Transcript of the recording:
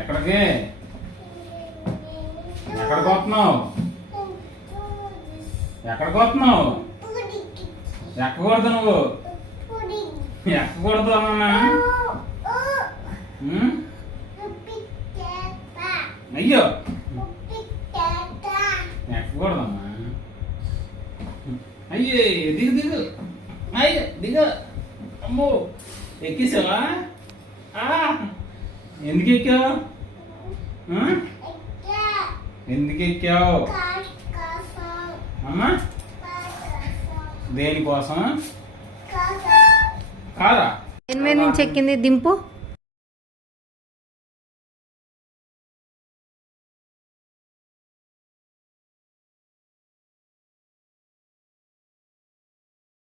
ఎక్కడికి ఎక్కడికి వస్తున్నావు? ఎక్కడికి వస్తున్నావు? ఎక్కకూడదు నువ్వు, ఎక్కకూడదు అన్నా. అయ్యో ఎక్కకూడదమ్మా. అయ్యే దిగు దిగు, అయ్యో దిగు. అమ్మో ఎక్కేసావా? ఎందుకు ఎక్కావు? ఎందుకు ఎక్కావు అమ్మా? దేనికోసం? కారా? ఎనిమిది నుంచి ఎక్కింది దింపు.